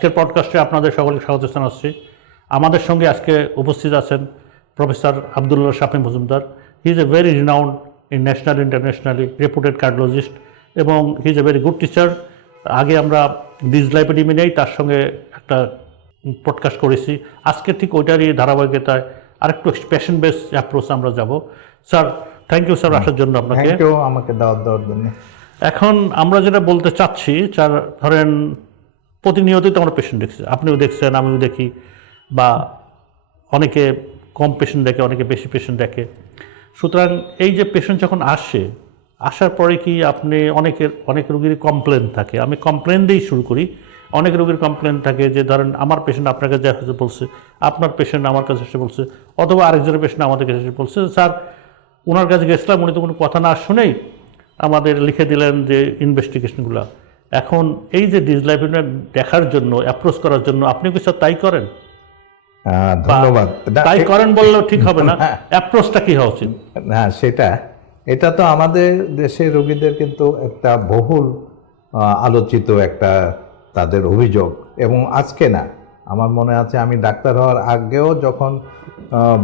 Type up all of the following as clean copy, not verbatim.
আজকের পডকাস্টে আপনাদের সকলকে স্বাগত জানাচ্ছি। আমাদের সঙ্গে আজকে উপস্থিত আছেন professor Abdullah Shafi Majumdar. He is a very renowned in national internationally reputed cardiologist এবং he is a very good teacher. আগে আমরা ডিজ লাইব্রেরি নেই তার সঙ্গে একটা পডকাস্ট করেছি। আজকে ঠিক ওইটারই ধারাবাহিকতায় আরেকটু পেশেন্ট বেস অ্যাপ্রোচ আমরা যাব। স্যার, থ্যাংক ইউ স্যার আসার জন্য আপনাকে। থ্যাংক ইউ আমাকে দাওয়াত দেওয়ার জন্য। এখন আমরা যেটা বলতে চাচ্ছি, স্যার ধরেন প্রতিনিয়তই তো আমরা পেশেন্ট দেখছি, আপনিও দেখছেন, আমিও দেখি, বা অনেকে কম পেশেন্ট দেখে, অনেকে বেশি পেশেন্ট দেখে। সুতরাং এই যে পেশেন্ট যখন আসার পরে কি আপনি অনেক রোগীর কমপ্লেন থাকে, আমি কমপ্লেন দিয়েই শুরু করি। অনেক রোগীর কমপ্লেন থাকে যে ধরেন আমার পেশেন্ট আপনার কাছে এসে বলছে, আপনার পেশেন্ট আমার কাছে এসে বলছে, অথবা আরেকজনের পেশেন্ট আমাদের কাছে এসে বলছে স্যার ওনার কাছে গেছিলাম, উনি তো কোনো কথা না শুনেই আমাদের লিখে দিলেন যে ইনভেস্টিগেশনগুলো। এখন এই যে ডিজ লাইব্রেরি দেখার জন্য, অ্যাপ্রোচ করার জন্য আপনি কি স্যার তাই করেন? ধন্যবাদ। তাই করেন বললেও ঠিক হবে না, অ্যাপ্রোচটা কি হওয়া উচিত? না, এটা তো আমাদের দেশে রোগীদের কিন্তু একটা বহুল আলোচিত একটা তাদের অভিযোগ, এবং আজকে না, আমার মনে আছে আমি ডাক্তার হওয়ার আগেও যখন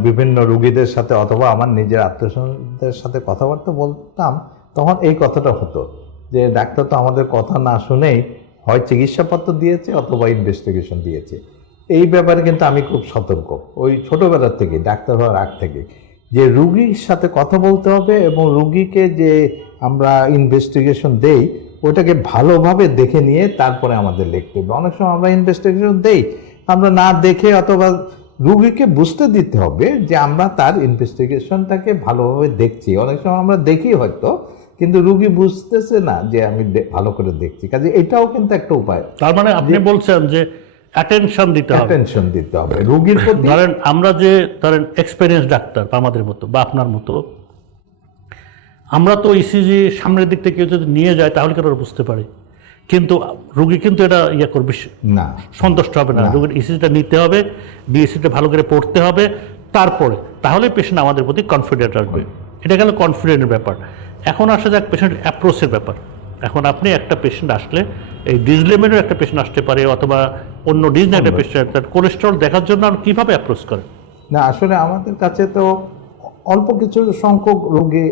বিভিন্ন রোগীদের সাথে অথবা আমার নিজের আত্মীয়স্বজনদের সাথে কথাবার্তা বলতাম, তখন এই কথাটা হতো যে ডাক্তার তো আমাদের কথা না শুনেই হয় চিকিৎসাপত্র দিয়েছে অথবা ইনভেস্টিগেশন দিয়েছে। এই ব্যাপারে কিন্তু আমি খুব সতর্ক, ওই ছোটোবেলার থেকে, ডাক্তার হওয়ার আগ থেকে, যে রুগীর সাথে কথা বলতে হবে এবং রুগীকে যে আমরা ইনভেস্টিগেশন দেই ওটাকে ভালোভাবে দেখে নিয়ে তারপরে আমাদের লিখতে হবে। অনেক সময় আমরা ইনভেস্টিগেশন দেই, আমরা না দেখে, অথবা রুগীকে বুঝতে দিতে হবে যে আমরা তার ইনভেস্টিগেশনটাকে ভালোভাবে দেখছি। অনেক সময় আমরা দেখি হয়তো, কিন্তু রুগী বুঝতেছে না যে আমি ভালো করে দেখছি। কাজে এটাও কিন্তু একটা উপায়। তার মানে আপনি বলছেন যে অ্যাটেনশন দিতে হবে রোগীর প্রতি। ধরেন আমরা যে এক্সপেরিয়েন্স ডাক্তার বা আমাদের মতো বা আপনার মতো, আমরা তো ইসিজি সামনের দিক থেকে যদি নিয়ে যায় তাহলে কেন বুঝতে পারি, কিন্তু রুগী কিন্তু এটা করবে না, সন্তুষ্ট হবে না। রুগীর ইসিজিটা নিতে হবে, ডিএসিটা ভালো করে পড়তে হবে, তারপরে তাহলে পেশেন্ট আমাদের প্রতি কনফিডেন্ট আসবে। এটা গেল কনফিডেন্টের ব্যাপার। এখন আসা যাক পেশেন্ট অ্যাপ্রোচের ব্যাপার। এখন আপনি একটা পেশেন্ট আসলে, এই ডিজলেমেনের একটা পেশেন্ট আসতে পারে, অথবা অন্য ডিজ একটা পেশেন্ট, তার কোলেস্টেরল দেখার জন্য আর কীভাবে অ্যাপ্রোচ করেন? না, আসলে আমাদের কাছে তো অল্প কিছু সংখ্যক রোগী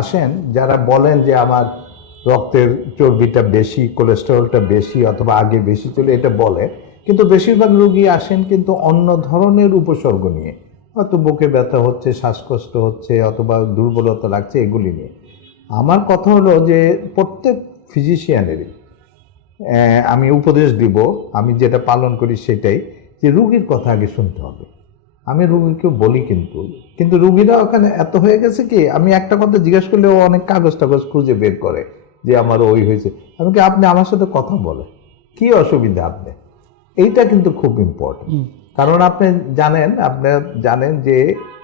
আসেন যারা বলেন যে আমার রক্তের চর্বিটা বেশি, কোলেস্টেরলটা বেশি, অথবা আগে বেশি ছিল, এটা বলে। কিন্তু বেশিরভাগ রোগী আসেন কিন্তু অন্য ধরনের উপসর্গ নিয়ে, হয়তো বুকে ব্যথা হচ্ছে, শ্বাসকষ্ট হচ্ছে, অথবা দুর্বলতা লাগছে, এগুলি নিয়ে। আমার কথা হলো যে প্রত্যেক ফিজিশিয়ানেরই আমি উপদেশ দিব, আমি যেটা পালন করি সেটাই, যে রুগীর কথা আগে শুনতে হবে। আমি রুগীকে বলি, কিন্তু রুগীরা ওখানে এত হয়ে গেছে কি, আমি একটা কথা জিজ্ঞেস করলে ও অনেক কাগজ খুঁজে বের করে যে আমার ওই হয়েছে। আমি কি, আপনি আমার সাথে কথা বলে কি অসুবিধা আপনি? এইটা কিন্তু খুব ইম্পর্টেন্ট, কারণ আপনি জানেন যে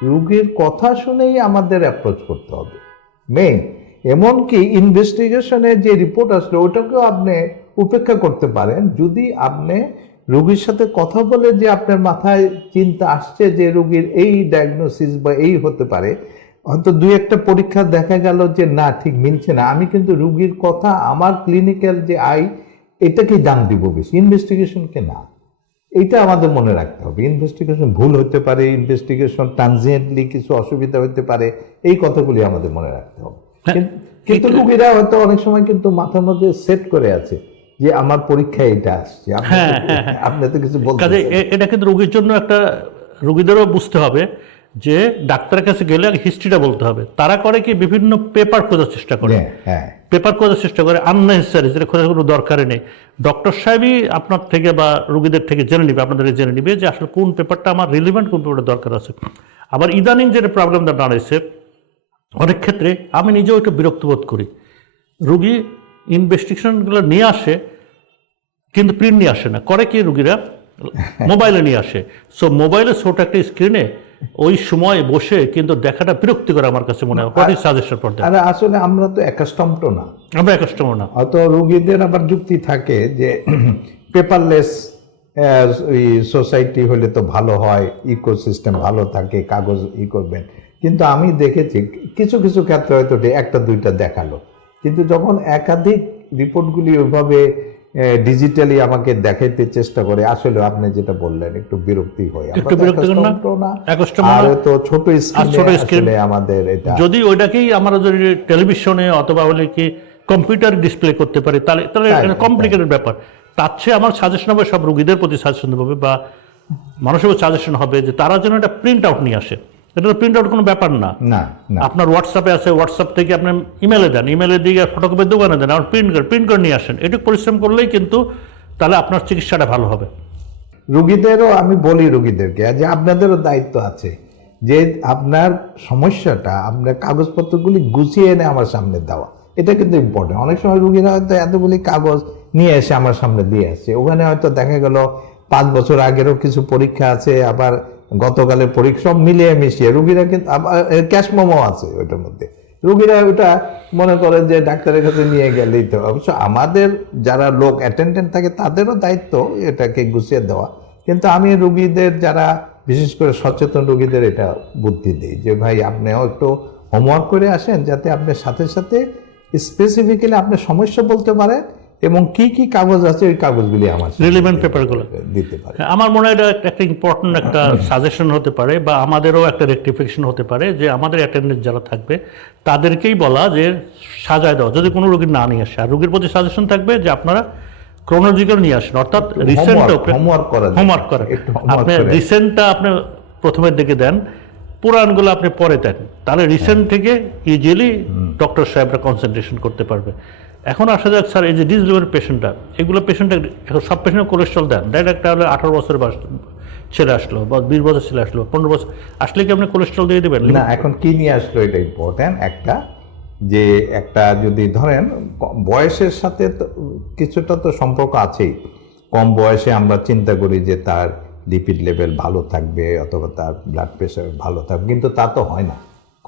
রুগীর কথা শুনেই আমাদের অ্যাপ্রোচ করতে হবে মেইন। এমনকি ইনভেস্টিগেশনে যে রিপোর্ট আসলে ওটাকেও আপনি উপেক্ষা করতে পারেন যদি আপনি রোগীর সাথে কথা বলে, যে আপনার মাথায় চিন্তা আসছে যে রোগীর এই ডায়াগনোসিস বা এই হতে পারে, হয়তো দুই একটা পরীক্ষা দেখা গেল যে না, ঠিক মিলছে না, আমি কিন্তু রোগীর কথা, আমার ক্লিনিক্যাল যে এটাকেই দাম দিব বেশি, ইনভেস্টিগেশনকে না। এইটা আমাদের মনে রাখতে হবে। ইনভেস্টিগেশন ভুল হতে পারে, ইনভেস্টিগেশন ট্রানজিয়েন্টলি কিছু অসুবিধা হতে পারে, এই কথাগুলি আমাদের মনে রাখতে হবে। কিন্তু রোগীরা হয়তো অনেক সময় কিন্তু মাথার মধ্যে সেট করে আছে যে আমার পরীক্ষায় এটা আসছে, আপনি তো কিছু বলতে। এটা কিন্তু রোগীর জন্য একটা, রোগীদেরও বুঝতে হবে যে ডাক্তারের কাছে গেলে আগে হিস্ট্রিটা বলতে হবে। তারা করে কি, বিভিন্ন পেপার খোঁজার চেষ্টা করে, আননেসেসারি, যেটা খোঁজার কোনো দরকারই নেই। ডক্টর সাহেবই আপনার থেকে বা রোগীদের থেকে জেনে নিবে, আপনাদের জেনে নিবে যে আসলে কোন পেপারটা আমার রিলিভেন্ট, কোন পেপারটা দরকার আছে। আবার ইদানিং যেটা প্রবলেমটা দাঁড়াইছে, অনেক ক্ষেত্রে আমি নিজেও একটু বিরক্ত বোধ করি, রুগী ইনভেস্টিগেশনগুলো নিয়ে আসে কিন্তু প্রিন্ট নিয়ে আসে না। করে কি, রুগীরা মোবাইলে নিয়ে আসে। সো মোবাইলে ছোট একটা স্ক্রিনে ওই সময় বসে কিন্তু দেখাটা বিরক্তিকর আমার কাছে মনে হয়। সাজেশন পড়তে আসলে আমরা তো অ্যাকাস্টমড না, হয়তো রোগীদের আবার যুক্তি থাকে যে পেপারলেস সোসাইটি হলে তো ভালো হয়, ইকোসিস্টেম ভালো থাকে, কাগজ করবেন। কিন্তু আমি দেখেছি কিছু কিছু ক্ষেত্রে হয়তো একটা দুইটা দেখালো, কিন্তু যখন একাধিক রিপোর্টগুলি ওইভাবে ডিজিটালি আমাকে দেখাইতে চেষ্টা করে, আসলে আপনি যেটা বললেন একটু বিরক্তি হয়, একটু বিরক্তিকর না? আর তো ছোট স্ক্রিনে আমাদের এটা যদি ওইটাকেই আমরা যদি টেলিভিশনে অথবা বলে কি কম্পিউটার ডিসপ্লে করতে পারি তাহলে তাহলে কমপ্লিকেটেড ব্যাপার। তার চেয়ে আমার সাজেশন হবে, সব রোগীদের প্রতি সাজেশন হবে বা মানুষের সাজেশন হবে যে তারা যেন একটা প্রিন্ট আউট নিয়ে আসে। এটা তো প্রিন্ট আউট কোনো ব্যাপার না। আপনার হোয়াটসঅ্যাপে আছে, হোয়াটসঅ্যাপ থেকে আপনি ইমেলে দেন, ইমেলের দিকে ফটোকপির দোকানে দেন, আর প্রিন্ট করে নিয়ে আসেন। এটুকু পরিশ্রম করলেই কিন্তু তাহলে আপনার চিকিৎসাটা ভালো হবে। রোগীদেরও আমি বলি, রোগীদেরকে যে আপনাদেরও দায়িত্ব আছে যে আপনার সমস্যাটা, আপনার কাগজপত্রগুলি গুছিয়ে এনে আমার সামনে দেওয়া, এটা কিন্তু ইম্পর্টেন্ট। অনেক সময় রোগীরা হয়তো এতগুলি কাগজ নিয়ে এসে আমার সামনে দিয়ে আসছে, ওখানে হয়তো দেখা গেল 5 বছর আগেরও কিছু পরীক্ষা আছে, আবার গতকালের পরীক্ষা, সব মিলিয়ে মিশিয়ে রোগীরা কিন্তু ক্যাশ মেমো আছে ওইটার মধ্যে। রোগীরা ওটা মনে করে যে ডাক্তারের কাছে নিয়ে গেলেই তো। অবশ্য আমাদের যারা লোক অ্যাটেন্ডেন্ট থাকে তাদেরও দায়িত্ব এটাকে গুছিয়ে দেওয়া, কিন্তু আমি রোগীদের যারা বিশেষ করে সচেতন রোগীদের এটা বুদ্ধি দিই যে ভাই আপনিও একটু হোমওয়ার্ক করে আসেন, যাতে আপনার সাথে সাথে স্পেসিফিক্যালি আপনার সমস্যা বলতে পারেন এবং কি কি কাগজ আছে ওই কাগজগুলি আমার রিলেভেন্ট পেপারগুলো দিতে পারে। আমার মনে হয় এটা একটা ইম্পর্টেন্ট একটা সাজেশন হতে পারে, বা আমাদেরও একটা রেকটিফিকেশন হতে পারে যে আমাদের অ্যাটেন্ডেন্ট যারা থাকবে তাদেরকেই বলা যে সাজায় দেওয়া যদি কোনো রোগী না নিয়ে আসে। আর রোগীর প্রতি সাজেশন থাকবে যে আপনারা ক্রোনোলজিক্যাল নিয়ে আসেন, অর্থাৎ রিসেন্ট হোমওয়ার্ক করেন। আপনি রিসেন্টটা আপনি প্রথমের দিকে দেন, পুরানগুলো আপনি পরে দেন, তাহলে রিসেন্ট থেকে ইজিলি ডক্টর সাহেবরা কনসেন্ট্রেশন করতে পারবে। এখন আসা যাক স্যার, এই যে ডিসলিভারি পেশেন্টটা, এগুলো পেশেন্টটা এখন সব পেশেন্টের কোলেস্ট্রল দেন, ডাইরেক্ট হলে 18 বছরের ছেলে আসলো বা 20 বছর ছেলে আসলো, 15 বছর আসলে কি আপনি কোলেস্ট্রল দিয়ে দেবেন না? এখন কি নিয়ে আসলো এটা ইম্পর্টেন্ট। যে একটা যদি ধরেন বয়সের সাথে কিছুটা তো সম্পর্ক আছেই। কম বয়সে আমরা চিন্তা করি যে তার লিপিড লেভেল ভালো থাকবে অথবা তার ব্লাড প্রেশার ভালো থাকবে, কিন্তু তা তো হয় না।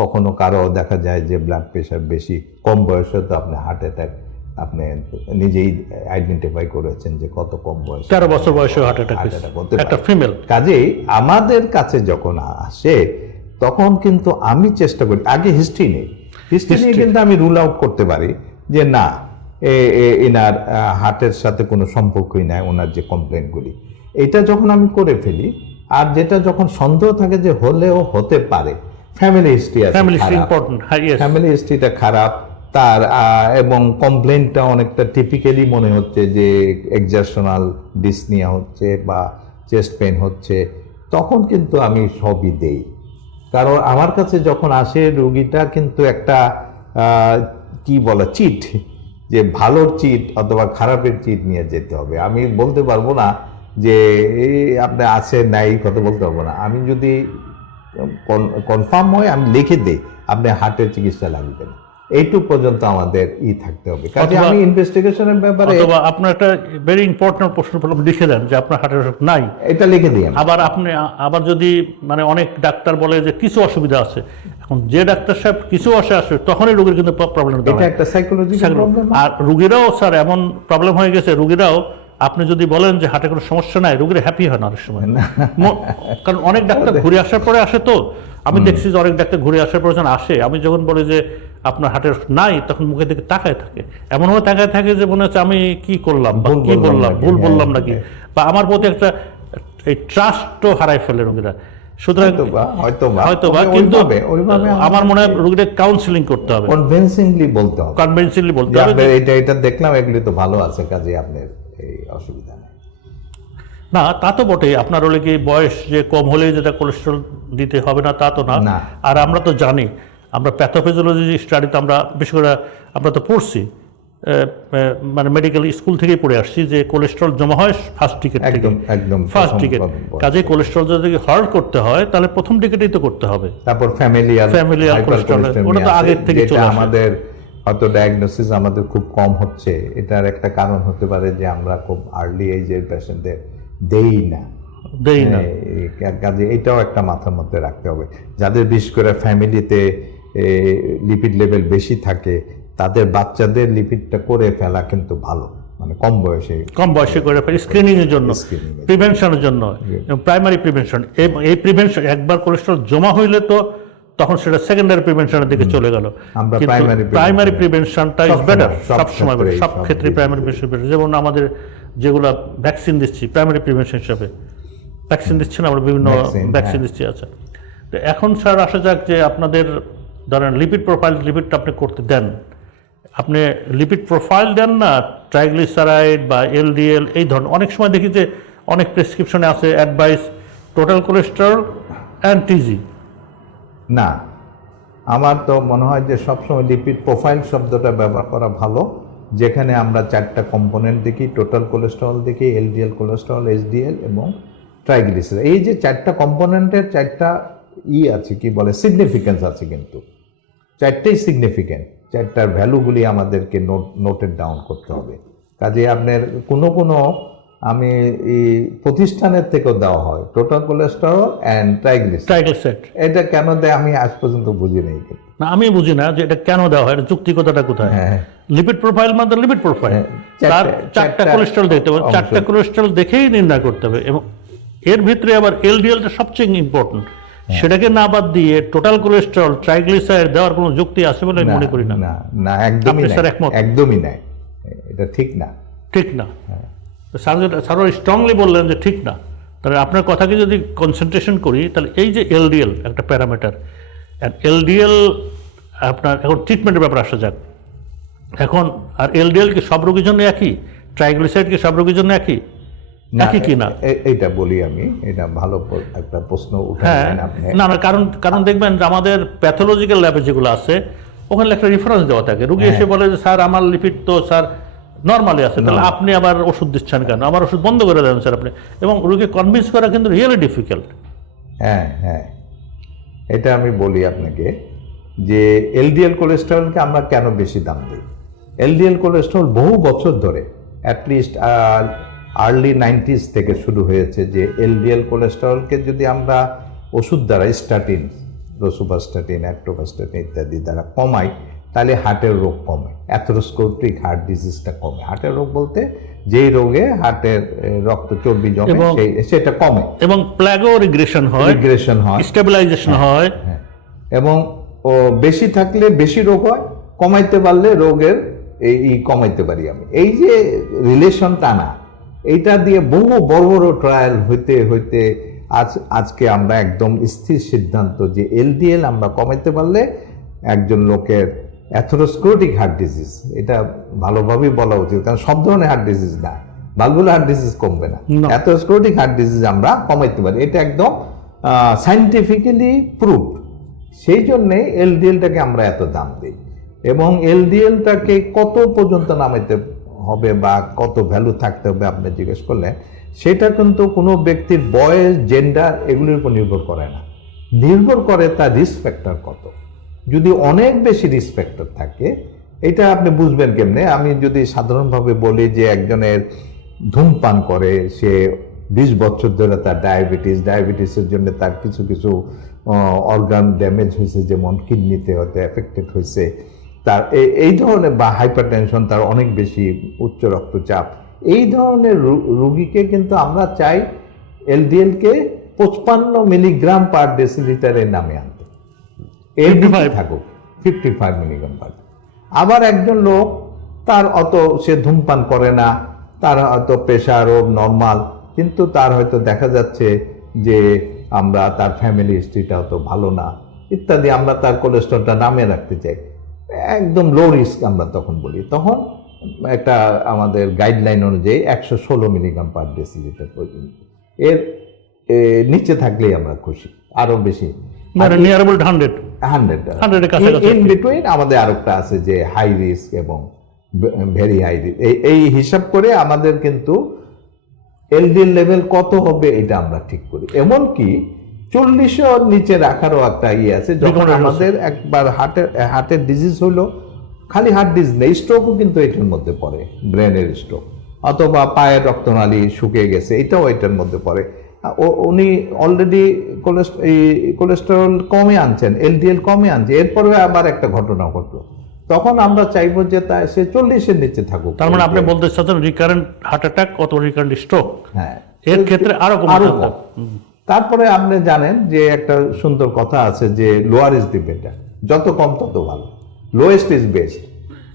কখনো কারো দেখা যায় যে ব্লাড প্রেশার বেশি, কম বয়সে তো আপনি হার্ট অ্যাটাক আপনি নিজেই আইডেন্টিফাই করেছেন যে কত কম বয়স, 13 বছর বয়সে হার্ট অ্যাটাক একটা ফিমেল। কাজেই আমাদের কাছে যখন আসে তখন কিন্তু আমি চেষ্টা করি আগে হিস্ট্রি নিয়ে কিন্তু আমি রুল আউট করতে পারি যে না, এনার হার্টের সাথে কোনো সম্পর্কই নাই, ওনার যে কমপ্লেনগুলি, এটা যখন আমি করে ফেলি। আর যেটা যখন সন্দেহ থাকে যে হলেও হতে পারে, ফ্যামিলি হিস্ট্রি আছে, ফ্যামিলি হিস্ট্রিটা খারাপ তার, এবং কমপ্লেনটা অনেকটা টিপিক্যালি মনে হচ্ছে যে এক্সারশনাল ডিসনিয়া হচ্ছে বা চেস্ট পেন হচ্ছে, তখন কিন্তু আমি সবই দেই। কারণ আমার কাছে যখন আসে রোগীটা কিন্তু একটা কি বলা চিট, যে ভালোর চিট অথবা খারাপের চিট নিয়ে যেতে হবে। আমি বলতে পারবো না যে আপনি আছে নাই, কথা বলতে পারবো না। আমি যদি কনফার্ম হয় আমি লিখে দিই আপনি হার্টের চিকিৎসা লাগবে না, এইটুকু পর্যন্ত আমাদের থাকতে হবে। কাজে আমি ইনভেস্টিগেশনের ব্যাপারে অথবা আপনার একটা ভেরি ইম্পর্টেন্ট প্রশ্ন লিখে দেন যে আপনার হার্টের অসুখ নাই, এটা লিখে দিই। আবার যদি মানে অনেক ডাক্তার বলে যে কিছু অসুবিধা আছে, এখন যে ডাক্তার সাহেব কিছু আসে তখনই রোগীর কিন্তু প্রবলেম, এটা একটা সাইকোলজিক্যাল প্রবলেম। আর রোগীরাও স্যার এমন প্রবলেম হয়ে গেছে, রোগীরাও আপনি যদি বলেন যে হার্টে কোনো সমস্যা নাই, রোগীরা হ্যাপি হয় না অনেক সময়। কারণ অনেক ডাক্তার ঘুরে আসার পরে আসে, তো আমি দেখছি যে অনেক ডাক্তার ঘুরে আসার পরে যখন আসে, আমি যখন বলি যে আপনার হার্টের নাই, তখন মুখের দিকে তাকায় থাকে, এমনভাবে তাকায় থাকে যে মনে হচ্ছে আমি কি করলাম বা কি বললাম, ভুল বললাম নাকি, বা আমার প্রতি একটা এই ট্রাস্টও হারাই ফেলে রোগীরা। সুতরাং হয়তোবা কিন্তু আমার মনে হয় রোগীদের কাউন্সিলিং করতে হবে, কনভিনসিংলি বলতে হবে এটা দেখলাম এগুলি তো ভালো আছে, কাজে আপনার এই অসুবিধা নেই। না তা তো বটেই, আপনার হলে কি বয়স যে কম হলেই যেটা কোলেস্ট্রল দিতে হবে না তা তো না। আর আমরা তো জানি, আমরা প্যাথোফিজিওলজি স্টাডিতে আমরা বিশেষ করে আমরা তো পড়ছি, মানে মেডিকেল স্কুল থেকেই পড়ে আসছি যে কোলেস্ট্রল জমা হয় ফার্স্ট টিকেট থেকে, ফার্স্ট টিকেট। কাজে কোলেস্ট্রল যদি হল্ট করতে হয় তাহলে প্রথম টিকেটেই তো করতে হবে। তারপর ফ্যামিলিয়ার কোলেস্ট্রল, ওটা তো আগের থেকে চলে আসে। আমাদের হয়তো ডায়াগনোসিস আমাদের খুব কম হচ্ছে, এটার একটা কারণ হতে পারে যে আমরা খুব আর্লি এজের পেশেন্টদের দেই না। কাজে এটাও একটা মাথার মধ্যে রাখতে হবে। যাদের বিশেষ করে ফ্যামিলিতে লিপিড লেভেল বেশি থাকে তাদের বাচ্চাদের লিপিডটা করে ফেলা কিন্তু ভালো, মানে কম বয়সে করে ফেলি, স্ক্রিনিং এর জন্য, প্রিভেনশনের জন্য, প্রাইমারি প্রিভেনশন। এই প্রিভেনশন একবার কোলেস্ট্রল জমা হইলে তো তখন সেটা সেকেন্ডারি প্রিভেনশনের দিকে চলে গেল। আমরা কিন্তু প্রাইমারি প্রিভেনশনটা ইজ বেটার, সব সময় সব ক্ষেত্রে প্রাইমারি প্রিভেনশন বেটার। যেমন আমাদের যেগুলো ভ্যাকসিন দিচ্ছি প্রাইমারি প্রিভেনশন হিসাবে, ভ্যাকসিন দিচ্ছি না আমরা, বিভিন্ন ভ্যাকসিন দিচ্ছি। আচ্ছা, তো এখন স্যার আসা যাক যে আপনাদের ধরেন লিপিড প্রোফাইল, লিপিডটা আপনি করতে দেন, আপনি লিপিড প্রোফাইল দেন না ট্রাইগ্লিসারাইড বা এলডিএল এই ধরনের। অনেক সময় দেখি যে অনেক প্রেসক্রিপশনে আছে অ্যাডভাইস টোটাল কোলেস্টেরল অ্যান্ড টিজি। না, আমার তো মনে হয় যে সবসময় লিপিড প্রোফাইল শব্দটা ব্যবহার করা ভালো, যেখানে আমরা 4টা কম্পোনেন্ট দেখি, টোটাল কোলেস্টেরল দেখি, এলডিএল কোলেস্টেরল, এইচডিএল এবং ট্রাইগ্লিসারাইড। এই যে 4টা কম্পোনেন্টের 4টা আছে, কি বলে, সিগনিফিকেন্স আছে, কিন্তু 4টেই সিগনিফিকেন্ট। 4টার ভ্যালুগুলি আমাদেরকে নোটেড ডাউন করতে হবে। কাজে আপনার কোনো আমি এই প্রতিষ্ঠানের থেকেও দেওয়া হয় টোটাল কোলেস্টেরল অ্যান্ড ট্রাইগ্লিসারাইড। এটা কেন দেয় আমি আজ পর্যন্ত বুঝি নাই। না, আমি বুঝি না যে এটা কেন দেওয়া হয়, যুক্তিকতাটা কোথায়? লিপিড প্রোফাইল মানে লিপিড প্রোফাইল, তার 4টা কোলেস্টেরল দেখতে হবে, 4টা কোলেস্টেরল দেখেই নির্ণয় করতে হবে। এবং এর ভিতরে আবার এলডিএলটা সবচেয়ে ইম্পর্টেন্ট, সেটাকে না বাদ দিয়ে টোটাল কোলেস্টেরল ট্রাইগ্লিসারাইড দেওয়ার কোনো যুক্তি আছে বলে আমি মনে করি না। না, একদমই নাই, এটা ঠিক না, ঠিক না। স্যারও স্ট্রংলি বললেন যে ঠিক না। তাহলে আপনার কথাকে যদি কনসেন্ট্রেশন করি, তাহলে এই যে এলডিএল একটা প্যারামিটার, এলডিএল আপনার এখন ট্রিটমেন্টের ব্যাপারে আসা যাক। এখন আর এলডিএল কি সব রোগীর জন্য একই? ট্রাইগ্লিসারাইড কি সব রোগীর জন্য একই কি না? এইটা বলি আমি, এটা ভালো একটা প্রশ্ন উঠালেন আপনি। না, কারণ দেখবেন যে আমাদের প্যাথোলজিক্যাল ল্যাবে যেগুলো আছে ওখানে একটা রেফারেন্স দেওয়া থাকে। রোগী এসে বলে যে স্যার আমার লিপিড তো স্যার নর্মালি আছে, তাহলে আপনি আবার ওষুধ দিচ্ছেন কেন? আমার ওষুধ বন্ধ করে দেন স্যার আপনি। এবং রোগীকে কনভিন্স করা কিন্তু রিয়েলি ডিফিকাল্ট। হ্যাঁ, এটা আমি বলি আপনাকে যে এলডিএল কোলেস্টেরলকে আমরা কেন বেশি দাম দিই। এলডিএল কোলেস্টেরল বহু বছর ধরে, অ্যাটলিস্ট আর্লি 90s থেকে শুরু হয়েছে যে এলডিএল কোলেস্টেরলকে যদি আমরা ওষুধ দ্বারা, স্ট্যাটিন, রোসুভাস্ট্যাটিন, অ্যাক্টোভাস্ট্যাটিন ইত্যাদি দ্বারা কমাই, তাহলে হার্টের রোগ কমে, অ্যাথেরোস্ক্লেরোটিক হার্ট ডিজিজটা কমে। হার্টের রোগ বলতে যেই রোগে হার্টের রক্ত চর্বি জমে সেটা কমে, এবং প্লাগো রিগ্রেশন হয়, স্টেবিলাইজেশন হয়। এবং বেশি থাকলে বেশি রোগ হয়, কমাইতে পারলে রোগের এই কমাইতে পারি আমি। এই যে রিলেশনটা না, এইটা দিয়ে বহু বড় বড় ট্রায়াল হইতে হইতে আজকে আমরা একদম স্থির সিদ্ধান্ত যে এলডিএল আমরা কমাইতে পারলে একজন লোকের অ্যাথেরোস্ক্লেরোটিক হার্ট ডিজিজ, এটা ভালোভাবেই বলা উচিত, কারণ সব ধরনের হার্ট ডিজিজ না, ভালভুলার হার্ট ডিজিজ কমবে না, অ্যাথেরোস্ক্লেরোটিক হার্ট ডিজিজ আমরা কমাইতে পারি। এটা একদম সায়েন্টিফিক্যালি প্রুভ। সেই জন্যে এলডিএলটাকে আমরা এত দাম দিই। এবং এলডিএলটাকে কত পর্যন্ত নামাইতে হবে বা কত ভ্যালু থাকতে হবে আপনি জিজ্ঞেস করলেন, সেটা কিন্তু কোনো ব্যক্তির বয়স, জেন্ডার এগুলির উপর নির্ভর করে না, নির্ভর করে তার রিস্ক ফ্যাক্টর কত। যদি অনেক বেশি রিস্ক ফ্যাক্টর থাকে, এটা আপনি বুঝবেন কেমনে? আমি যদি সাধারণভাবে বলি যে একজনের ধূমপান করে, সে 20 বছর ধরে তার ডায়াবেটিসের জন্য তার কিছু কিছু অর্গান ড্যামেজ হয়েছে, যেমন কিডনিতে হয়তো এফেক্টেড হয়েছে, তার এই ধরনের, বা হাইপারটেনশন, তার অনেক বেশি উচ্চ রক্তচাপ, এই ধরনের রোগীকে কিন্তু আমরা চাই এলডিএলকে 55 মিলিগ্রাম পার ডেসিলিটারের নামে আনতে, থাকুক 55 মিলিগ্রাম পার। আবার একজন লোক, তার অত, সে ধূমপান করে না, তার হয়তো প্রেশারও নর্মাল, কিন্তু তার হয়তো দেখা যাচ্ছে যে আমরা তার ফ্যামিলি হিস্ট্রিটা অত ভালো না ইত্যাদি, আমরা তার কোলেস্ট্রলটা নামে রাখতে চাই, একদম লো রিস্ক আমরা তখন বলি। তখন একটা আমাদের গাইডলাইন অনুযায়ী 116 মিলিগ্রাম পার ডেসিলিটার পর্যন্ত, এর নিচে থাকলেই আমরা খুশি, আরো বেশি ইন বিটুইন আমাদের আরেকটা আছে যে হাই রিস্ক এবং ভেরি হাই রিস্ক। এই হিসাব করে আমাদের কিন্তু এলডিএল লেভেল কত হবে এটা আমরা ঠিক করি। এমনকি 40-এর নিচে রাখারও একটা আছে। যখন আমাদের একবার হার্টের ডিজিজ হলো, খালি হার্ট ডিজিজ নেই, স্ট্রোকও কিন্তু এটার মধ্যে পড়ে, ব্রেনের স্ট্রোক, অথবা পায়ের রক্তনালী শুকিয়ে গেছে, এটাও এটার মধ্যে পড়ে। উনি অলরেডি কোলেস্টেরল কমে আনছেন, এলডিএল কমে আনছে, এরপরে আবার একটা ঘটনা ঘটলো, তখন আমরা চাইবো যে সে 40-এর নিচে থাকুক। তার মানে আপনি বলতে চাচ্ছেন রিকারেন্ট হার্ট অ্যাটাক অথবা রিকারেন্ট স্ট্রোক, হ্যাঁ, এর ক্ষেত্রে আরো কম। তারপরে আপনি জানেন যে একটা সুন্দর কথা আছে যে লোয়ার ইজ দি বেটার, যত কম তত ভালো, লোয়েস্ট ইজ বেস্ট।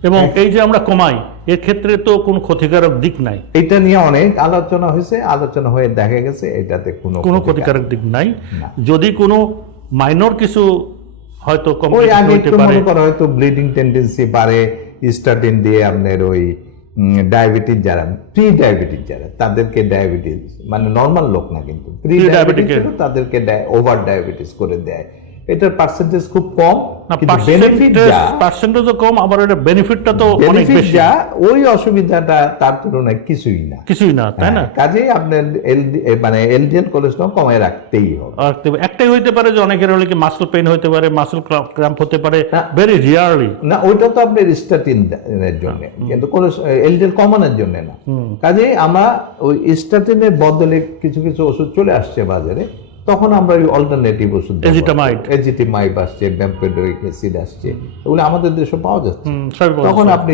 এবং এই যে আমরা কমাই, এর ক্ষেত্রে তো কোনো ক্ষতিকারক দিক নাই, এটা নিয়ে অনেক আলোচনা হয়েছে, আলোচনা হয়ে দেখা গেছে এটাতে কোনো ক্ষতিকারক দিক নাই। যদি কোনো মাইনর কিছু হয়তো ওই আগে হতে একটু পারে, মনে করা হয়তো ব্লিডিং টেন্ডেন্সি বাড়ে, স্টাটিন দিয়ে আপনার ওই ডায়াবেটিস যারা, প্রি ডায়াবেটিস যারা, তাদেরকে ডায়াবেটিস মানে নর্মাল লোক না কিন্তু প্রি ডায়াবেটিস তাদেরকে ওভার ডায়াবেটিস করে দেয়। এটার পার্সেন্টেজ খুব কম, কিন্তু বেনিফিট যা, পার্সেন্টেজও কম, আবার এটা বেনিফিটটা তো অনেক বেনিফিট বেশি। যা, ওই অসুবিধাটা তার তুলনায় কিছুই না, তাই না? কাজেই আপনার মানে এলডিএল কোলেস্টেরল কমায় রাখতেই হবে। আর একটাই হইতে পারে যে অনেকের হলে কি মাসল পেইন হতে পারে, মাসল ক্র্যাম্প হতে পারে, ভেরি রিয়ারলি। না, ওইটা তো আপনার স্ট্যাটিনের জন্য, কিন্তু এলডিএল কমানোর জন্য না। কাজেই আমরা ওই স্ট্যাটিনের বদলে কিছু কিছু ওষুধ চলে আসছে বাজারে, তখন আমরা ওই অল্টারনেটিভ ওষুধ, এজিটিমাইব আসছে, ব্যাম্পেডোইক অ্যাসিড আসছে, এগুলো আমাদের দেশে পাওয়া যাচ্ছে। তখন আপনি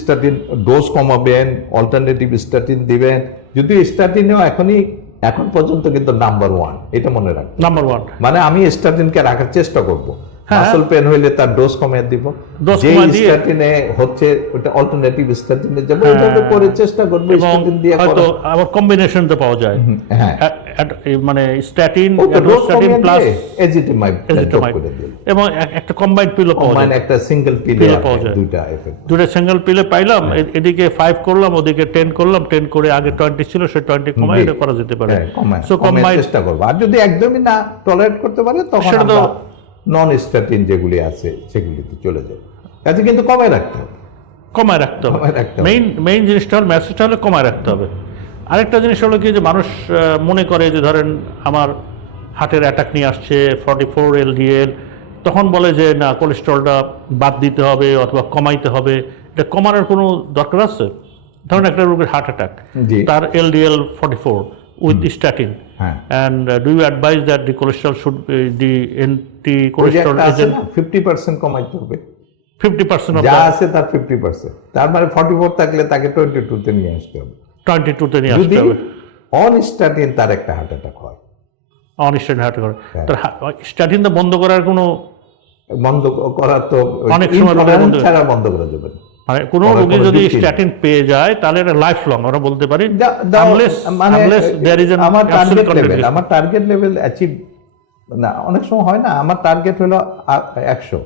স্ট্যাটিন ডোজ কমাবেন, অল্টারনেটিভ স্ট্যাটিন দিবেন। যদি স্ট্যাটিনেও এখন পর্যন্ত কিন্তু নাম্বার 1, এটা মনে রাখবেন, নাম্বার 1 মানে আমি স্ট্যাটিনকে রাখার চেষ্টা করব। মাসল পেন হইলে তার ডোজ কমিয়ে দিব, যে স্ট্যাটিনে হচ্ছে ওটা অল্টারনেটিভ স্ট্যাটিনে যাব, এটাকে করে চেষ্টা করব স্ট্যাটিন দিয়ে করা। হয়তো আবার কম্বিনেশন তো পাওয়া যায়, হ্যাঁ, মানে স্ট্যাটিন প্লাস এজিটিমাইব করে দিল, এবং একটা কম্বাইন্ড পিলও পাওয়া যায়, মানে একটা সিঙ্গেল পিলে পাওয়া যায়, দুটো সিঙ্গেল পিলে পাইলাম, এদিকে 5 করলাম, ওদিকে 10 করলাম, 10 করে আগে 20 ছিল, সে 20 কমাই এটা করা যেতে পারে। সো কমাই চেষ্টা করব। আর যদি একদমই না টলারেট করতে পারে, তখন আমরা নন স্ট্যাটিন যেগুলি আছে সেগুলিতে চলে যাবে। কাজে কিন্তু কমায় রাখতে হবে, মেইন জিনিসটা হল, মেসেজটা হলো কমায় রাখতে হবে। আরেকটা জিনিস হলো কি, যে মানুষ মনে করে যে ধরেন আমার হার্টের অ্যাটাক নিয়ে আসছে 44 LDL, তখন বলে যে না, কোলেস্ট্রলটা বাদ দিতে হবে অথবা কমাইতে হবে। এটা কমানোর কোনো দরকার আছে? ধরেন একটা রোগের হার্ট অ্যাটাক, তার LDL 44 with statin, and do you advise that the cholesterol should be the anti-cholesterol agent 50% কমাইতে হবে, 50% যা আছে তার 50%, তার মানে 44 থাকলে তাকে 22 তে নিয়ে আসতে হবে, 22 তে নিয়ে আসতে হবে। অন স্ট্যাটিন তার একটা হার্ট অ্যাটাক হয়, অন স্ট্যাটিন হার্ট অ্যাটাক, তার স্ট্যাটিন তো বন্ধ করার কোনো, বন্ধ করা তো অনেক সময় ছাড়া বন্ধ করা যাবে না। মানে কোনো রোগী যদি স্ট্যাটিন পেয়ে যায় তাহলে এটা লাইফ লং আমরা বলতে পারি, আমার টার্গেট লেভেল অ্যাচিভ না, অনেক সময় হয় না, আমার টার্গেট হলো 100,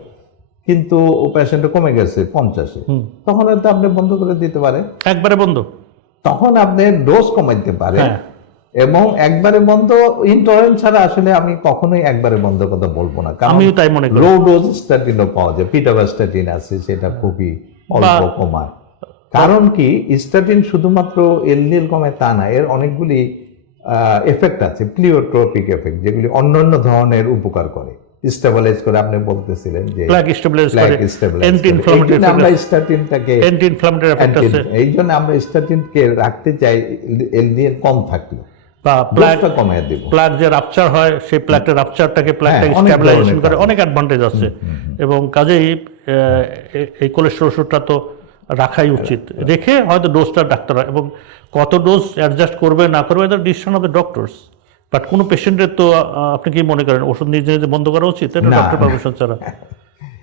কিন্তু ও পেশেন্ট কমে গেছে 50-এ, তখন হয়তো আপনি বন্ধ করে দিতে পারেন, একবারে বন্ধ, তখন আপনি ডোজ কমাইতে পারেন। এবং একবারে বন্ধ ইনটলারেন্স ছাড়া আসলে আমি কখনোই একবারে বন্ধ কথা বলবো না, কারণ আমিও তাই মনে করি। লো ডোজ স্ট্যাটিনও পাওয়া যায়, পিটাভাস্ট্যাটিন আছে, সেটা খুবই অল্প কমায়। কারণ কি, স্ট্যাটিন শুধুমাত্র এলডিএল কমায় তা না, এর অনেকগুলি এফেক্ট আছে, প্লিওট্রপিক এফেক্ট, যেগুলি অন্যান্য ধরনের উপকার করে, স্টেবিলাইজ করে। আপনি বলতেছিলেন যে প্লাক স্টেবিলাইজ করে, অ্যান্টি ইনফ্ল্যামেটরি এফেক্ট, আমরা স্ট্যাটিনটাকে অ্যান্টি ইনফ্ল্যামেটরি এফেক্ট আছে, এই জন্য আমরা স্ট্যাটিনকে রাখতে চাই এলডিএল কম থাকলে, বা প্লাকটা কমিয়ে দেব। প্লাক যে রাপচার হয়, সেই প্লাকটা রাপচারটাকে স্টেবিলাইজেশন করে, অনেক অ্যাডভান্টেজ আছে। এবং কাজেই এই কোলেস্টেরল ওষুধটা তো রাখাই উচিত, রেখে হয়তো ডোজটা ডাক্তার, এবং কত ডোজ অ্যাডজাস্ট করবে না করবে এটা decision of the doctors. But কোনো পেশেন্টের তো, আপনি কি মনে করেন ওষুধ নিজে নিজে বন্ধ করা উচিত? এটা ডক্টর পারমিশন ছাড়া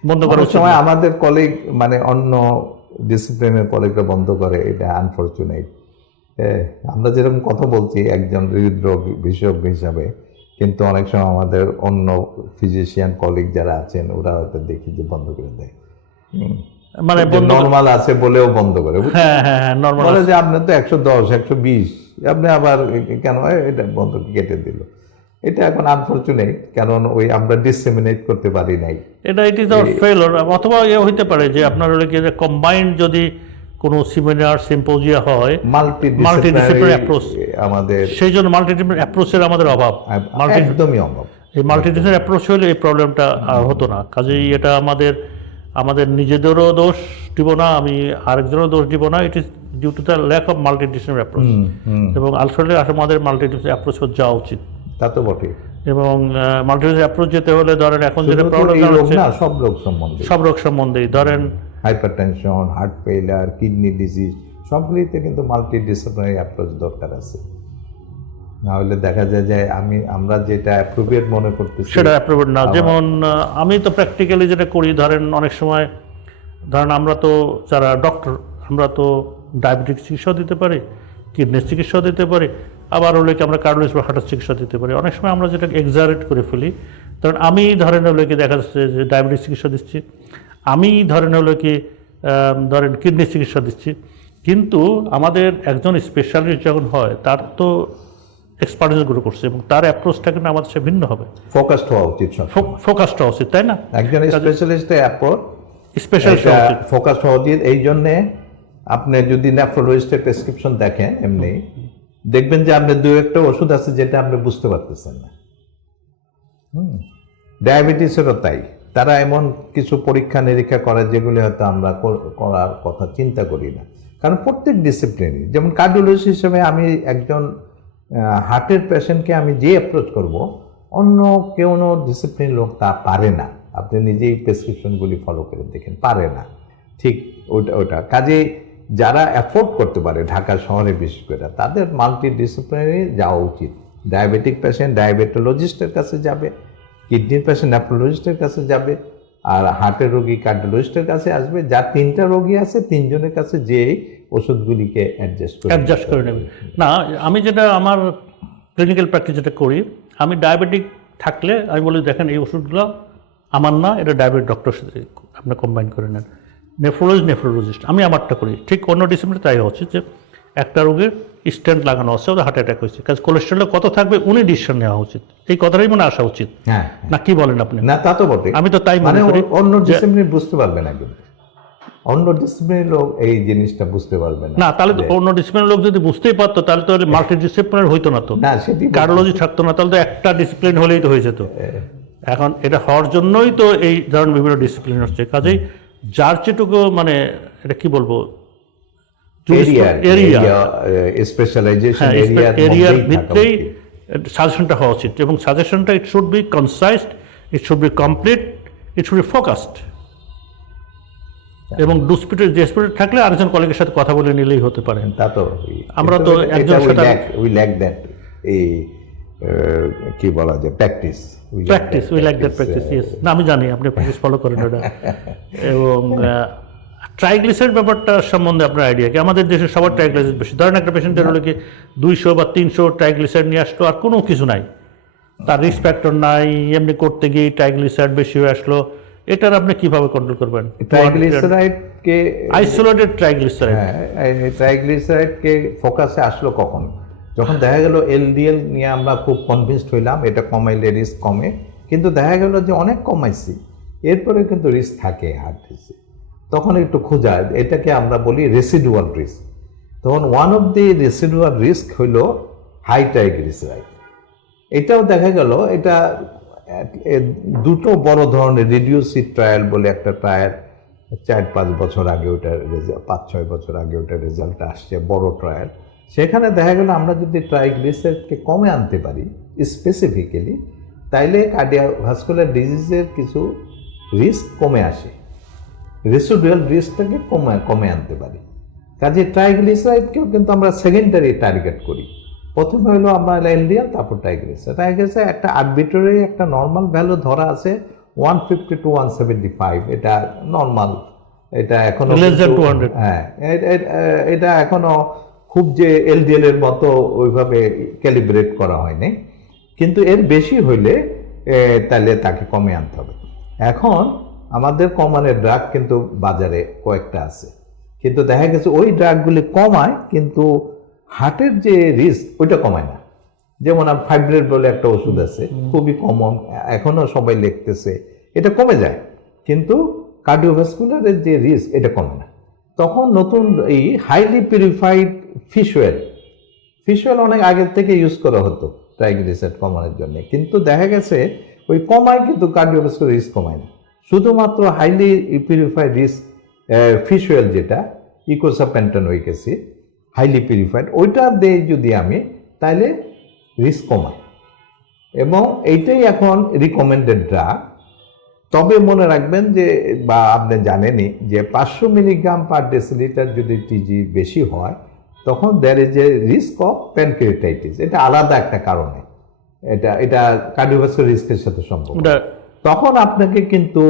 বন্ধ করা উচিত। সময় আমাদের কলিগ, মানে অন্য ডিসিপ্লিনের কলিগরা বন্ধ করে, এটা আনফরচুনেট। আমরা যেরকম কথা বলছি একজন হৃদরোগ বিশেষজ্ঞ হিসাবে, কিন্তু অনেক সময় আমাদের অন্য ফিজিশিয়ান কলিগ যারা আছেন, ওরা হয়তো দেখি যে বন্ধ করে দেয়, মানে নরমাল আছে বলেও বন্ধ করে। বলে যে আপনার তো 110, 120, আপনি আবার কেন এটা বন্ধ কেটে দিল। এটা এখন আনফরচুনেট, কারণ ওই আমরা ডিসেমিনেট করতে পারি নাই, এটা ইট ইজ আওয়ার ফেলিওর। অথবা হইতে পারে যে আপনার হলে কি, যে কম্বাইন্ড যদি কোনো সেমিনার সিম্পোজিয়া হয়, মাল্টিডিসিপ্লিনারি অ্যাপ্রোচ আমাদের, সেই জন্য মাল্টিডিসিপ্লিনারি অ্যাপ্রোচের আমাদের অভাব, একদমই অভাব। এই মাল্টিডিসিপ্লিনারি অ্যাপ্রোচ হলে এই প্রবলেমটা হতো না। কাজেই এটা আমাদের নিজেদেরও দোষ দিব না, আমি আরেকজনেরও দোষ দিব না, it is due to the lack of multidisciplinary approach. এবং আলটিমেটলি আমাদের মাল্টিডিসিপ্লিনারি অ্যাপ্রোচ যাওয়া উচিত, তা তো বটে। এবং মাল্টিডিসিপ্লিনারি অ্যাপ্রোচ যেতে হলে ধরেন এখন যেটা প্রবলেম হচ্ছে, সব রোগ সম্বন্ধে ধরেন hypertension, heart failure, kidney disease, সবগুলিতে কিন্তু মাল্টিডিসিপ্লিনারি অ্যাপ্রোচ দরকার আছে। না হলে দেখা যায় যে আমরা যেটা অ্যাপ্রোপ্রিয়েট মনে করতেছি সেটা অ্যাপ্রোপ্রিয়েট না। যেমন আমি তো প্র্যাকটিক্যালি যেটা করি, ধরেন অনেক সময় ধরেন আমরা তো যারা ডক্টর, আমরা তো ডায়াবেটিক চিকিৎসাও দিতে পারি, কিডনির চিকিৎসাও দিতে পারি, আবার হলে কি আমরা কার্ডিওলজিস্ট বা হার্টের চিকিৎসা দিতে পারি। অনেক সময় আমরা যেটা এক্সাজারেট করে ফেলি, কারণ আমি ধরেন হলো কি দেখা যাচ্ছে যে ডায়াবেটিস চিকিৎসা দিচ্ছি, আমি ধরেন হলো কি ধরেন কিডনির চিকিৎসা দিচ্ছি, কিন্তু আমাদের একজন স্পেশালিস্ট যখন হয় তার তো এক্সপার্টিস গুলো করছে এবং তার অ্যাপ্রোচটা কিন্তু আমাদের সে ভিন্ন হবে, ফোকাসড হওয়া উচিত, ফোকাসড হওয়া উচিত, তাই না? একজন স্পেশালিস্টের অ্যাপ্রোচ স্পেশালিস্ট হওয়া উচিত, ফোকাসড হওয়া উচিত। এই জন্যে আপনি যদি নেফ্রোলজিস্টের প্রেসক্রিপশন দেখেন এমনি দেখবেন যে আপনার দু একটা ওষুধ আছে যেটা আপনি বুঝতে পারতেছেন না। ডায়াবেটিসেরও তাই, তারা এমন কিছু পরীক্ষা নিরীক্ষা করে যেগুলি হয়তো আমরা করার কথা চিন্তা করি না, কারণ প্রত্যেক ডিসিপ্লিনই, যেমন কার্ডিওলজিস্ট হিসেবে আমি একজন হার্টের পেশেন্টকে আমি যে অ্যাপ্রোচ করব, অন্য কোনো ডিসিপ্লিন লোক তা পারে না। আপনি নিজেই প্রেসক্রিপশনগুলি ফলো করে দেখেন, পারে না ঠিক ওটা কাজে যারা অ্যাফোর্ড করতে পারে ঢাকা শহরে বিশেষ করে, তাদের মাল্টি ডিসিপ্লিনারি যাওয়া উচিত। ডায়াবেটিক পেশেন্ট ডায়াবেটোলজিস্টের কাছে যাবে, কিডনির পেশেন্ট নেফ্রোলজিস্টের কাছে যাবে, আর হার্টের রোগী কার্ডিওলজিস্টের কাছে আসবে। যার তিনটা রোগী আছে তিনজনের কাছে যেই ওষুধগুলিকে অ্যাডজাস্ট করে নেবে। না, আমি যেটা আমার ক্লিনিক্যাল প্র্যাকটিস যেটা করি, আমি ডায়াবেটিক থাকলে আমি বলি দেখেন এই ওষুধগুলো আমার না, এটা ডায়াবেটিক ডক্টরের সাথে আপনি কম্বাইন করে নেন। নেফ্রোলজিস্ট আমি আমারটা করি, ঠিক অন্য ডিসিপ্লিনে তাই হচ্ছে যে একটা রোগীর স্ট্যান্ড লাগানো হচ্ছে, ওদের হার্ট অ্যাটাক হয়েছে, কাজ কোলেস্ট্রল কত থাকবে উনি ডিসিশন নেওয়া উচিত, এই কথাটাই মনে আসা উচিত। না কি বলেন আপনি? না তা তো বটে, আমি তো তাই মনে করি। অন্য ডিসিপ্লিন বুঝতে পারবে না, কিন্তু অন্য ডিসিপ্লিনের লোক এই জিনিসটা বুঝতে পারবে না। না, তাহলে তো অন্য ডিসিপ্লিনের লোক যদি বুঝতেই পারতো তাহলে তো মাল্টি ডিসিপ্লিনারি হইতো না, তো কার্ডিওলজি থাকতো না, তাহলে তো একটা ডিসিপ্লিন হলেই তো হয়ে যেত। এখন এটা হওয়ার জন্যই তো এই ধরনের বিভিন্ন ডিসিপ্লিন হচ্ছে। কাজেই যার যেটুকু মানে এটা কি বলবো এরিয়ার ভিত্তিতেই সাজেশনটা হওয়া উচিত, এবং সাজেশনটা it should be concise, it should be complete, it should be focused, এবং যে স্পিরিট থাকলে আরেকজন কলিগের সাথে কথা বলে নিলেই হতে পারে। তা তো আমরা তো একজনের সাথে এই কি বলা যায় practice we like that practice. Yes, না আমি জানি আপনি প্র্যাকটিস ফলো করেন ওটা। এবং ট্রাইগ্লিসাইড ব্যাপারটা সম্বন্ধে আপনার আইডিয়া কি? আমাদের দেশে সবার ট্রাইগ্লিসাইড বেশি। ধরেন একটা পেশেন্টের হলো কি 200 বা 300 ট্রাইগ্লিসাইড নিয়ে আসলো, আর কোনো কিছু নাই, তার রিস্ক ফ্যাক্টর নাই, এমনি করতে গিয়ে ট্রাইগ্লিসাইড বেশি হয়ে আসলো, এটার আপনি কিভাবে কন্ট্রোল করবেন? ট্রাইগ্লিসারাইডকে আইসোলেটেড ট্রাইগ্লিসারাইডকে ফোকাসে আসলো কখন? যখন দেখা গেল এলডিএল নিয়ে আমরা খুব কনভিন্সড হইলাম এটা কমাইলে রিস্ক কমে, কিন্তু দেখা গেল যে অনেক কমাইছি, এরপরে কিন্তু রিস্ক থাকে হার্ট ডিজিজ। তখন একটু খোঁজা, এটাকে আমরা বলি রেসিডুয়াল রিস্ক। তখন one of the residual risk হইল হাই ট্রাইগ্লিসারাইড। এটাও দেখা গেল এটা দুটো বড় ধরনের রিডিউসিড ট্রায়াল বলে একটা ট্রায়াল 4-5 বছর আগে, ওটার 5-6 বছর আগে ওটার রেজাল্টটা আসছে, বড় ট্রায়াল। সেখানে দেখা গেল আমরা যদি ট্রাইগ্লিসারাইডকে কমে আনতে পারি স্পেসিফিক্যালি, তাইলে কার্ডিওভাস্কুলার ডিজিজের কিছু রিস্ক কমে আসে, রেসিডুয়াল রিস্কটাকে কমে আনতে পারি। কাজে ট্রাইগ্লিসারাইডকেও কিন্তু আমরা সেকেন্ডারি টার্গেট করি। প্রথমে হলো আমরা এলডিএল, তারপর ট্রাইগ্লিসারাইড একটা আরবিট্রারি একটা নর্মাল ভ্যালু ধরা আছে 150 to 175, এটা নর্মাল, এটা এখনো হ্যাঁ এটা এখনো খুব যে এলডিএল এর মতো ওইভাবে ক্যালিব্রেট করা হয়নি, কিন্তু এর বেশি হইলে তাহলে তাকে কমে আনতে হবে। এখন আমাদের কমানোর ড্রাগ কিন্তু বাজারে কয়েকটা আছে, কিন্তু দেখা গেছে ওই ড্রাগগুলি কমায় কিন্তু হার্টের যে রিস্ক ওইটা কমায় না। যেমন ফাইব্রেট বলে একটা ওষুধ আছে, খুবই কমন, এখনো সবাই লিখতেছে, এটা কমে যায়, কিন্তু কার্ডিওভাস্কুলারের যে রিস্ক এটা কমে না। তখন নতুন এই হাইলি পিউরিফাইড ফিশ অয়েল অনেক আগের থেকে ইউজ করা হতো ট্রাইগ্লিসারাইড কমানোর জন্য, কিন্তু দেখা গেছে ওই কমায় কিন্তু কার্ডিওভাস্কুলার রিস্ক কমায় না। শুধুমাত্র হাইলি পিউরিফাইড ফিশ অয়েল যেটা ইকোসাপেন্টানোইক অ্যাসিড হাইলি পিউরিফাইড, ওইটা দিয়ে যদি আমি তাহলে রিস্ক কমাই, এবং এইটাই এখন রিকমেন্ডেড ড্রাগ। তবে মনে রাখবেন যে, বা আপনি জানেনই যে 500 মিলিগ্রাম পার ডেসিলিটার যদি টিজি বেশি হয় তখন there is a risk of pancreatitis. এটা আলাদা একটা কারণে, এটা কার্ডিওভাস্কুলার রিস্কের সাথে সম্পর্ক। তখন আপনাকে কিন্তু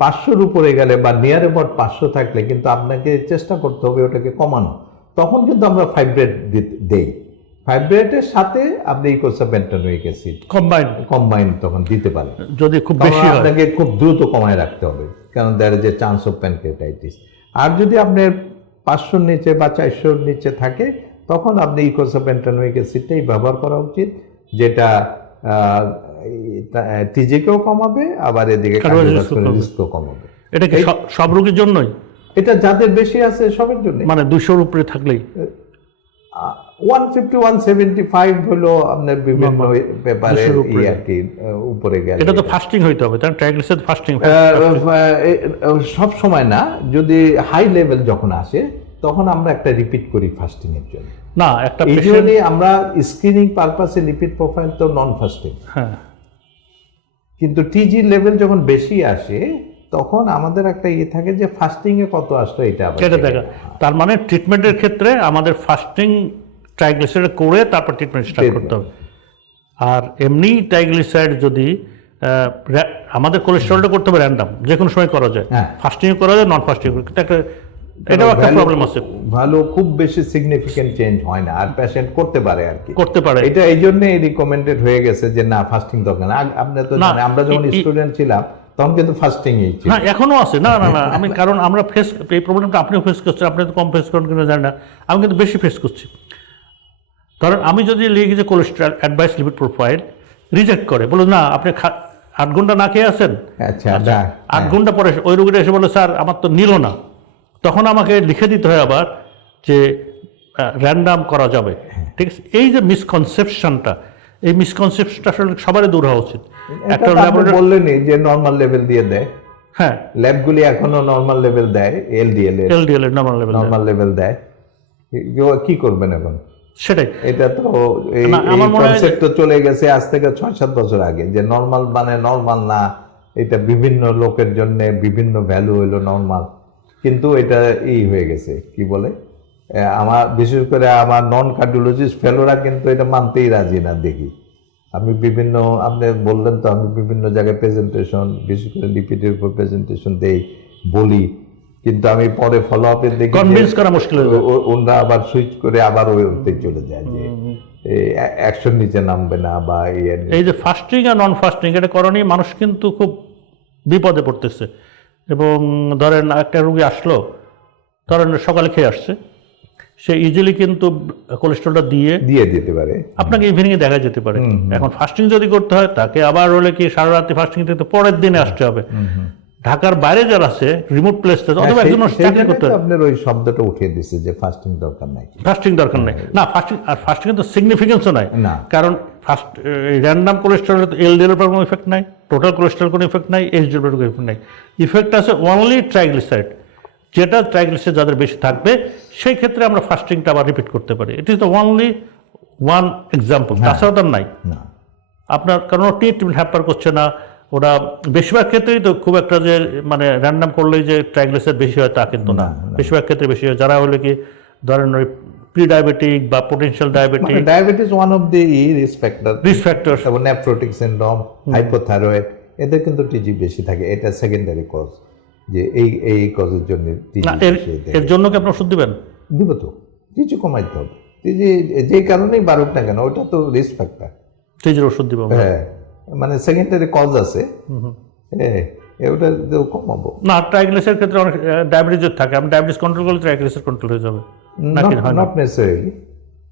500-র উপরে গেলে বা নিয়ার অ্যাবাউট 500 থাকলে কিন্তু আপনাকে চেষ্টা করতে হবে ওটাকে কমানো। তখন কিন্তু আমরা ফাইব্রেট দেই, ফাইব্রেটের সাথে আপনি ইকোসাপেন্টানোয়িক অ্যাসিড কম্বাইন তখন দিতে পারেন। যদি খুব বেশি হয় আপনাকে খুব দ্রুত কমায় রাখতে হবে, কারণ there is a chance of pancreatitis. আর যদি আপনার 500-র নিচে বা 400-র নিচে থাকে তখন আপনি ইকোসাপেন্টানোয়িক অ্যাসিডটাই ব্যবহার করা উচিত, যেটা টিজিকেও কমাবে আবার এদিকে কার্ডিওভাস্কুলার রিস্কও কমাবে। এটা কি সব রোগীর জন্যই? এটা যাদের বেশি আছে সবার জন্য, মানে 200-র উপরে থাকলেই 150-175 হলো আপনার বিভিন্ন পেপারে আর কি উপরে গেলে। এটা তো ফাস্টিং হইতে হবে, তার ট্রাইগ্লিসারাইড ফাস্টিং সব সময় না, যদি হাই লেভেল যখন আসে তখন আমরা একটা রিপিট করি ফাস্টিং এর জন্য। না, একটা ইউজুয়ালি আমরা স্ক্রিনিং পারপাসে লিপিড প্রোফাইল তো নন ফাস্টিং, হ্যাঁ, কিন্তু টিজি লেভেল যখন বেশি আসে তখন আমাদের একটা থাকে যে ফাস্টিং এ কত আসলো এটা দেখা। তার মানে ট্রিটমেন্টের ক্ষেত্রে আমাদের ফাস্টিং ট্রাইগ্লিসারাইড করে তারপর ট্রিটমেন্ট স্টার্ট করতে হবে। আর এমনি ট্রাইগ্লিসারাইড যদি আমাদের কোলেস্টেরলটা করতে হবে র্যান্ডাম, যে কোনো সময় করা যায়, ফাস্টিং করা যায়, নন ফাস্টিং এটাও একটা প্রবলেম আছে। ভালো খুব বেশি সিগনিফিকেন্ট চেঞ্জ হয় না, আর পেশেন্ট করতে পারে আর কি করতে পারে। এটা এই জন্যই রিকমেন্ডেড হয়ে গেছে যে না ফাস্টিং দরকার না। আপনি তো জানেন আমরা যখন স্টুডেন্ট ছিলাম তখন কিন্তু ফাস্টিংই ছিল। না, এখনো আছে। না না না আমি কারণ আমরা এই প্রবলেমটা আপনিও ফেস করছেন, আপনি তো কম ফেস করেন কিনা জানি না, আমি কিন্তু বেশি ফেস করছি। কারণ আমি যদি লিখি যে cholesterol advice lipid profile, reject করে, বলে না আপনি 8 ঘন্টা না খেয়ে আছেন। আচ্ছা 8 ঘন্টা পরে ওই রোগীটা এসে বলে স্যার আমার তো নিল না, তখন আমাকে লিখে দিতে হয় আবার যে র্যান্ডাম করা যাবে। ঠিক আছে, এই যে মিসকনসেপশনটা, এই মিসকনসেপশনটা আসলে সবারই দূর হওয়া উচিত। একটা ল্যাবরেটরি বললেনই যে নরমাল লেভেল দিয়ে দেয়, হ্যাঁ ল্যাবগুলি এখনো নরমাল লেভেল দেয়, এলডিএল এর নরমাল লেভেল দেয়। কি করবেন এখন? সেটাই, এটা তো এই কনসেপ্ট তো চলে গেছে আজ থেকে 6-7 বছর আগে, যে নরমাল মানে নরমাল না, এটা বিভিন্ন লোকের জন্য বিভিন্ন ভ্যালু হলো নরমাল। কিন্তু এটা হয়ে গেছে কি বলে, আমার বিশেষ করে আমার নন কার্ডিওলজিস্ট ফেলোরা কিন্তু এটা মানতেই রাজি না। দেখি আমি বিভিন্ন, আপনি বললেন তো, আমি বিভিন্ন জায়গায় প্রেজেন্টেশন, বিশেষ করে লিপিডের উপর প্রেজেন্টেশন দেই, বলি, কিন্তু আমি পরে ফলো আপে দেখি কনভিন্স করা মুশকিল, ওরা আবার সুইচ করে আবার ওইতে চলে যায় যে অ্যাকশন নিচে নামবে না বা এই যে ফাস্টিং আর নন ফাস্টিং এটা করণীয়, মানুষ কিন্তু খুব বিপদে পড়তেছে। এবং ধরেন একটা রোগী আসলো, ধরেন সকালে খেয়ে আসছে, সে ইজিলি কিন্তু কোলেস্ট্রলটা দিয়ে দিতে পারে, আপনাকে ইভিনিংয়ে দেখা যেতে পারে। এখন ফাস্টিং যদি করতে হয় তাকে আবার হলে কি সারা রাতে ফাস্টিং থেকে পরের দিনে আসতে হবে। ঢাকার বাইরে যারা আছে, রিমোট প্লেস, অথবা একজন চাকরি করতে হবে, আপনার ওই শব্দটা উঠিয়ে দিচ্ছে যে ফাস্টিং দরকার নাই, ফাস্টিং দরকার নাই। না, ফাস্টিং আর ফাস্টিং তো সিগনিফিকেন্সও নাই, কারণ ফার্স্ট র্যান্ডাম কোলেস্ট্রল এলডিএল এর কোনো ইফেক্ট নাই, টোটাল কোলেস্ট্রল কোনো ইফেক্ট নাই, এইচডিএল এর কোনো ইফেক্ট নাই। ইফেক্ট আছে অনলি ট্রাইগ্লিসারাইড, যেটা ট্রাইগ্লিসারাইড যাদের বেশি থাকবে সেই ক্ষেত্রে আমরা ফাস্টিংটা আবার রিপিট করতে পারি। It is the only one example, তাছাড়া তার নাই আপনার, কারণ ট্রিটমেন্ট হ্যাম্পার করছে না। ওরা বেশিরভাগ ক্ষেত্রেই তো খুব একটা যে মানে র্যান্ডাম করলেই যে ট্রাইগ্লিসারাইড বেশি হয় তা কিন্তু না, বেশিরভাগ ক্ষেত্রে বেশি হয়। যারা হলে কি ধরেন ওই প্রি ডায়াবেটিক বা potential diabetes one of the risk factor, এবং নেফ্রোটিক সিনড্রোম, হাইপোথাইরয়েড, এদের কিন্তু টিজি বেশি থাকে। এটা সেকেন্ডারি কজ, যে এই কজের জন্য এর জন্য কি আপনি ওষুধ দিবেন? দিব তো, টিজি কমাইতে হবে। টিজি যে কারণেই বাড়ুক না কেন, ওটা তো রিস্ক ফ্যাক্টর, টিজির ওষুধ দিব। হ্যাঁ, মানে সেকেন্ডারি কজ আছে, ওটা কমাবো না। ট্রাইগ্লিসারাইডের ক্ষেত্রে অনেক ডায়াবেটিস থাকে, আমি ডায়াবেটিস কন্ট্রোল করলে ট্রাইগ্লিসারাইড কন্ট্রোল হয়ে যাবে নাকি? Not necessarily.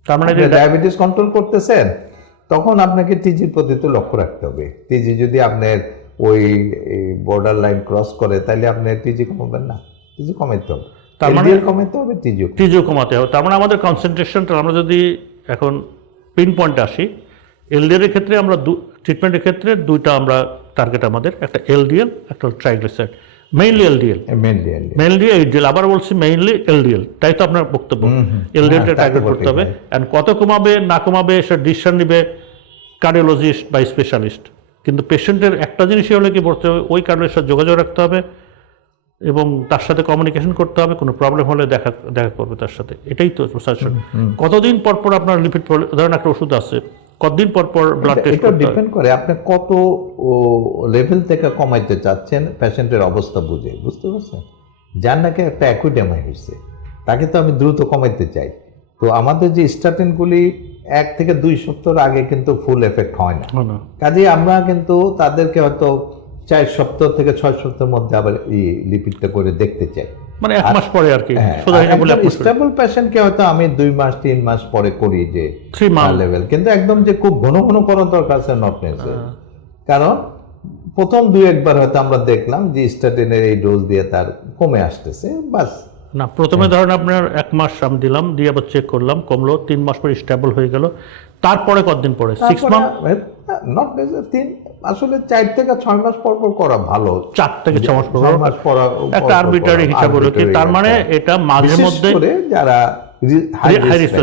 তার মানে ডায়াবেটিস কন্ট্রোল করতেছেন তখন আপনাকে টিজির প্রতি তো লক্ষ্য রাখতে হবে। টিজি যদি আপনার ওই বর্ডার লাইন ক্রস করে তাহলে আপনি টিজি কমাবেন না, টিজি কমাইতে হবে, তার মানে কমাইতে হবে, টিজিও কমাতে হবে। তার মানে আমাদের কনসেন্ট্রেশনটা, আমরা যদি এখন পিন পয়েন্টে আসি, এলডিএল এর ক্ষেত্রে আমরা ট্রিটমেন্টের ক্ষেত্রে দুইটা আমরা টার্গেট, আমাদের একটা এলডিএল, একটা triglyceride. Mainly LDL, mainly LDL, আবার বলছি মেইনলি এলডিএল, তাই তো আপনার বক্তব্য। এলডিএলটা টার্গেট করতে হবে, অ্যান্ড কত কমাবে না কমাবে সে ডিসিশন নেবে কার্ডিওলজিস্ট বা স্পেশালিস্ট। কিন্তু পেশেন্টের একটা জিনিসই হলে কি বলতে হবে, ওই কার্ডিওলজিস্টের সাথে যোগাযোগ রাখতে হবে এবং তার সাথে কমিউনিকেশন করতে হবে, কোনো প্রবলেম হলে দেখা করবে তার সাথে, এটাই তো সাজেশন। কতদিন পর পর আপনার লিপিড, ধরেন একটা ওষুধ আছে, কতদিন পর পর ব্লাড টেস্ট এটা করতে হবে? ডিপেন্ড করে আপনি কত লেভেল থেকে কমাইতে চাচ্ছেন পেশেন্টের অবস্থা বুঝে, বুঝতে পারছেন? যার নাকি একটা অ্যাকুইডেমা হয়েছে তাকে তো আমি দ্রুত কমাইতে চাই। তো আমাদের যে স্টাটিনগুলি 1 থেকে 2 সপ্তাহ আগে কিন্তু ফুল এফেক্ট হয় না, কাজেই আমরা কিন্তু তাদেরকে হয়তো 4 সপ্তাহ থেকে 6 সপ্তাহের মধ্যে আবার এই লিপিডটা করে দেখতে চাই, মানে 1 মাস পরে আর কি। স্টেবল পেশেন্টকে হয়তো আমি 2 মাস 3 মাস পরে করি, যে 3 মাস লেভেল, কিন্তু একদম যে খুব ঘন ঘন করার দরকার আছে নট নেসেসারি। কারণ প্রথম 2-1 বার হয়তো আমরা দেখলাম যে স্টাটিনের এই ডোজ দিয়ে তার কমে আসতেছে, বাস। না, প্রথমে ধরেন আপনার 1 মাস আমি দিলাম, দিয়ে আবার চেক করলাম, কমলো, 3 মাস পরে স্টেবল হয়ে গেল, তারপরে কতদিন পরে? 6 মান্থ, নট নেসেসারি, আসলে 4 থেকে 6 মাস পর পর করা ভালো। 4 থেকে 6 মাস পর 6 মাস পর একটা আরবিট্রারি হিসাব হলো কি, তার মানে এটা মাঝে মধ্যে যারা হাই রিস্ক,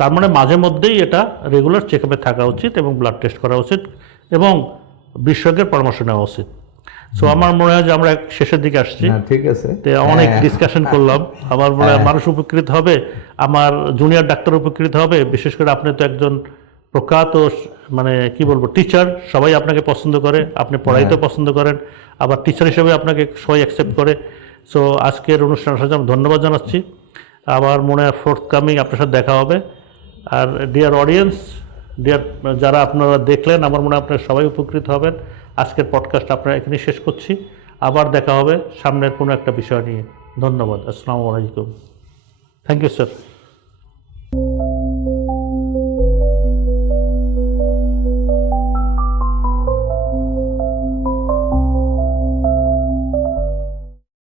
তার মানে মাঝে মধ্যেই এটা রেগুলার চেকআপে থাকা উচিত এবং ব্লাড টেস্ট করা উচিত এবং বিশেষজ্ঞের পরামর্শ নেওয়া উচিত। সো আমার মনে হয় যে আমরা শেষের দিকে আসছি, ঠিক আছে, অনেক ডিসকাশন করলাম। আমার মনে হয় মানুষ উপকৃত হবে, আমার জুনিয়র ডাক্তার উপকৃত হবে, বিশেষ করে আপনি তো একজন প্রখ্যাত মানে কি বলবো টিচার, সবাই আপনাকে পছন্দ করে, আপনি পড়াইতে পছন্দ করেন, আবার টিচার হিসেবে আপনাকে সবাই অ্যাকসেপ্ট করে। সো আজকের অনুষ্ঠান সাথে আমি ধন্যবাদ জানাচ্ছি। আমার মনে হয় ফোর্থকামিং আপনার সাথে দেখা হবে। আর ডিয়ার অডিয়েন্স, ডিয়ার যারা আপনারা দেখলেন, আমার মনে হয় আপনারা সবাই উপকৃত হবেন। আজকের পডকাস্ট আপনারা এখানে শেষ করছি, আবার দেখা হবে সামনের কোনো একটা বিষয় নিয়ে। ধন্যবাদ, আসসালামু আলাইকুম, থ্যাংক ইউ স্যার।